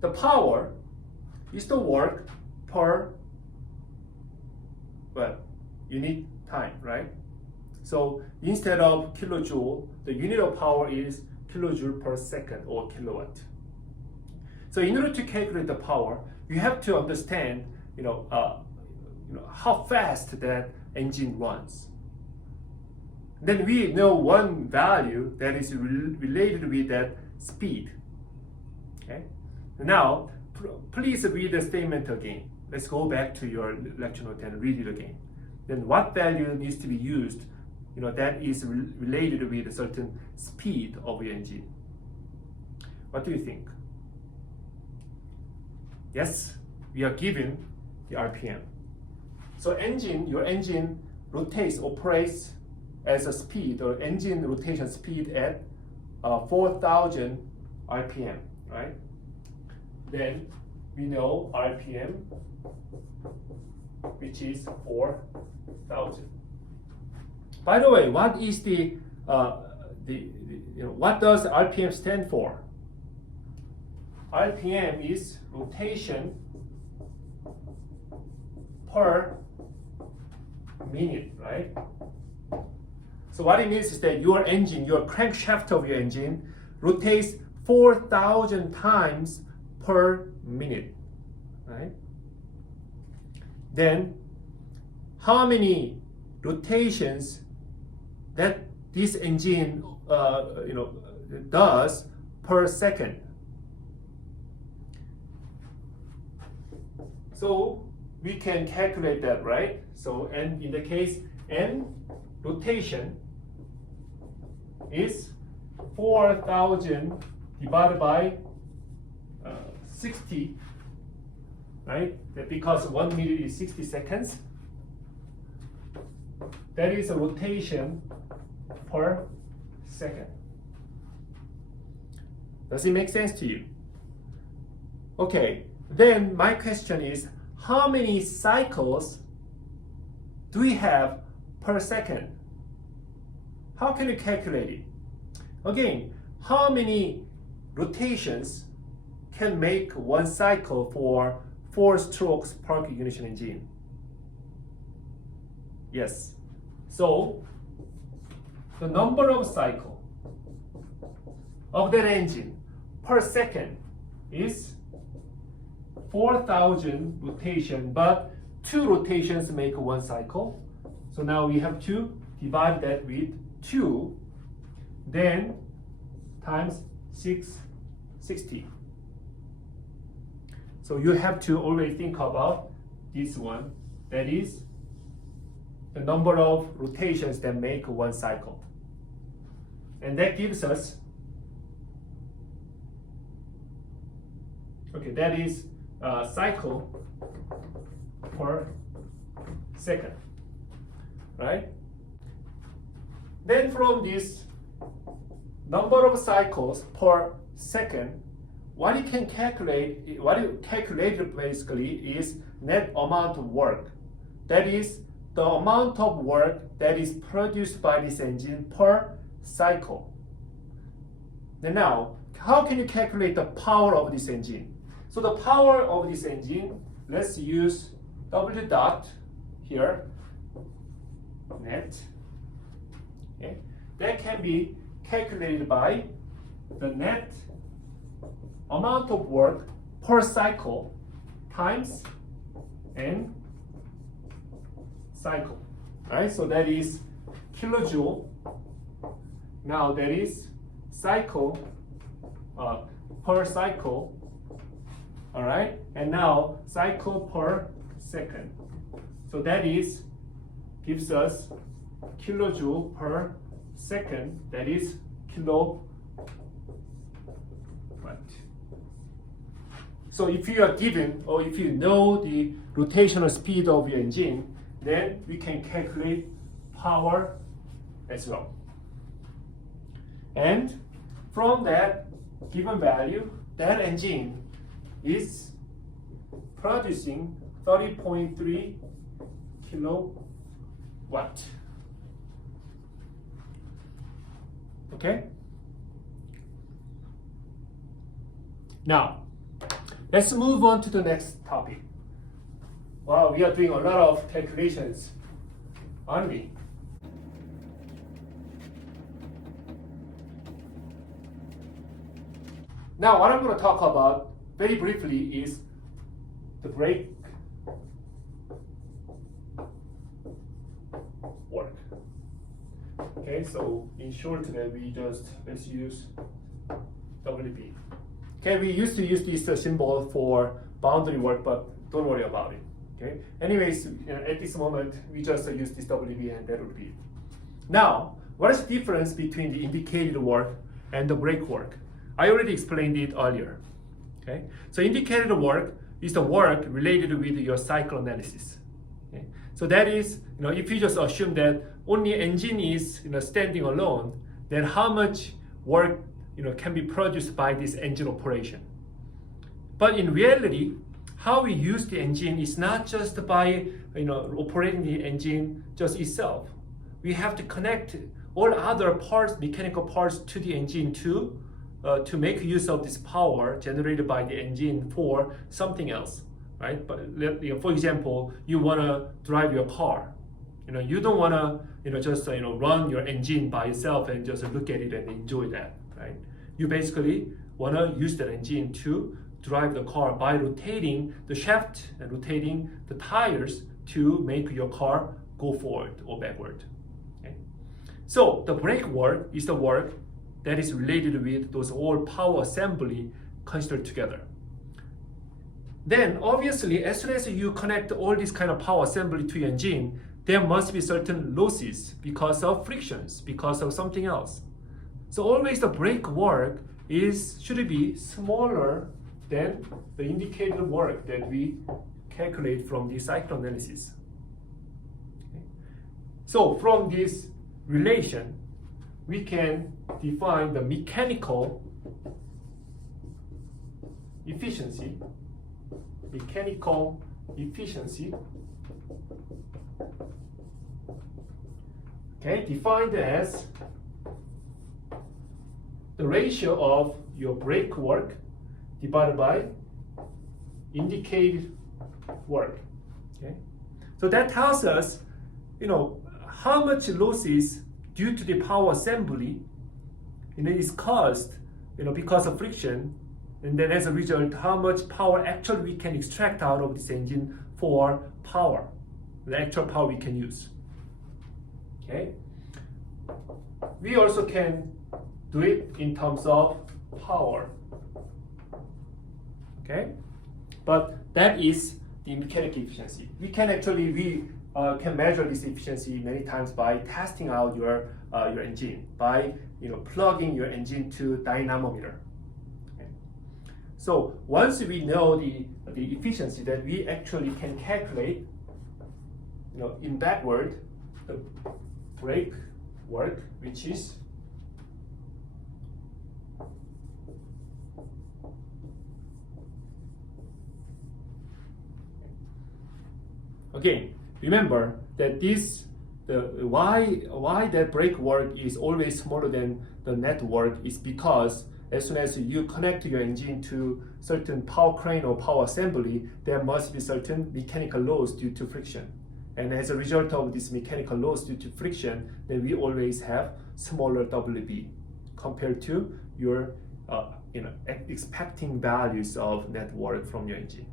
the power is the work per unit time, right? So instead of kilojoule, the unit of power is kilojoule per second or kilowatt. So in order to calculate the power, you have to understand, how fast that engine runs. Then we know one value that is related with that speed. Okay. Now, please read the statement again. Let's go back to your lecture note and read it again. Then what value needs to be used, that is related with a certain speed of your engine? What do you think? Yes, we are given the RPM. So your engine operates as a speed or engine rotation speed at 4,000 RPM, right? Then we know RPM, which is 4,000. By the way, what is what does RPM stand for? RPM is rotation per minute, right? So what it means is that your engine, your crankshaft of your engine, rotates 4,000 times per minute, right? Then, how many rotations that this engine, does per second? So we can calculate that, right? So, and in the case N rotation is 4,000 divided by 60, right? Because 1 minute is 60 seconds. That is a rotation per second. Does it make sense to you? Okay, then my question is, how many cycles do we have per second? How can you calculate it? Again, how many rotations can make one cycle for 4 strokes per ignition engine? Yes. So the number of cycles of that engine per second is 4,000 rotation, but 2 rotations make 1 cycle. So now we have to divide that with 2, then times 660. So you have to always think about this one, that is the number of rotations that make 1 cycle. And that gives us, that is cycle per second, right? Then from this number of cycles per second, what you calculate basically is net amount of work. That is the amount of work that is produced by this engine per cycle. And now, how can you calculate the power of this engine? So the power of this engine, let's use W dot here, net. Okay. That can be calculated by the net amount of work per cycle times N cycle. Right? So that is kilojoule. Now that is cycle per cycle. All right, and now cycle per second. So that is gives us kilojoule per second. That is kilowatt. So if you are given, or if you know the rotational speed of your engine, then we can calculate power as well. And from that given value, that engine is producing 30.3 kilowatt. Okay? Now, let's move on to the next topic. Wow, we are doing a lot of calculations, aren't we? Now, what I'm going to talk about very briefly is the brake work. Okay, so in short, let's use WB. Okay, we used to use this symbol for boundary work, but don't worry about it. Okay. Anyways, at this moment, we just use this WB, and that would be it. Now, what is the difference between the indicated work and the brake work? I already explained it earlier. Okay. So indicated work is the work related with your cycle analysis. Okay. So that is, if you just assume that only engine is standing alone, then how much work can be produced by this engine operation. But in reality, how we use the engine is not just by operating the engine just itself. We have to connect all other parts, mechanical parts, to the engine to make use of this power generated by the engine for something else, right? But for example, you want to drive your car. You don't want to just run your engine by itself and just look at it and enjoy that, right? You basically want to use that engine to drive the car by rotating the shaft and rotating the tires to make your car go forward or backward. Okay? So the brake work is the work that is related with those all power assembly considered together. Then obviously, as soon as you connect all this kind of power assembly to your engine, there must be certain losses because of frictions, because of something else. So always the brake work should be smaller than the indicated work that we calculate from the cycle analysis. Okay. So from this relation, we can define the mechanical efficiency. Okay, defined as the ratio of your brake work divided by indicated work. Okay, so that tells us, how much losses due to the power assembly, is caused, because of friction, and then as a result, how much power actually we can extract out of this engine for power, the actual power we can use. Okay, we also can do it in terms of power. Okay, but that is the mechanical efficiency. We can measure this efficiency many times by testing out your engine, by plugging your engine to dynamometer. Okay. So once we know the efficiency that we actually can calculate, in backward, the brake work, which is again, remember that why that brake work is always smaller than the net work is because as soon as you connect your engine to certain power crane or power assembly, there must be certain mechanical loss due to friction. And as a result of this mechanical loss due to friction, then we always have smaller WB compared to your expecting values of net work from your engine.